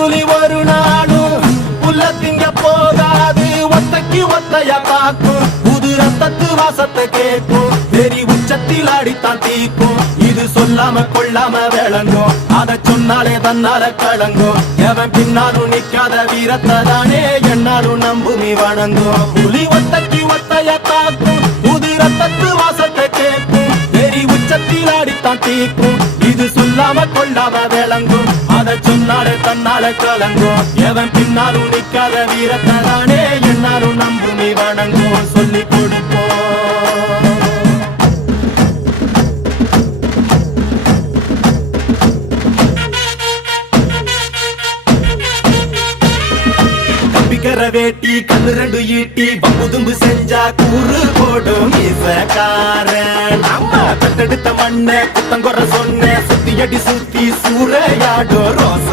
புலி ஒரு நாளும் புல்ல திங்க போகாது, ஒத்தைக்கு ஒத்தைய காக்கும், புது ரத்தத்து வாசத்தை கேட்கும், வெறி உச்சத்தில் அடித்தான் தீக்கும். இது சொல்லாம கொள்ளாம விளங்கும், அதை சொன்னாலே தன்னால கலங்கும். எவன் பின்னாலும் நிக்காத வீரத்தை தானே என்னாலும் நம்புமி வணங்கும். புலி ஒத்தைக்கு ஒத்தைய காக்கும், புது ரத்தத்து வாசத்தை கேட்கும், வெறி உச்சத்தில் அடித்தான் தீக்கும். இது சொல்லாம கொள்ளாம விளங்கும், அதை சொன்னாலே தன்னால கலங்கும். எவன் பின்னாலும் நிக்காத வீரத்தை தானே என்னாலும் நம்புமி வணங்கும். சொல்லி கொடுப்போம். கம்பிக்கர வேட்டி கண்ணு ரெண்டு ஈட்டி பம்புதும்பு செஞ்சா கூறு போடும் இசக்காரன். அம்மா தட்டெடுத்த மண்ண குத்தங்கொற சொன்ன சுத்தி அடி சுத்தி சூறையாடும் ரோச.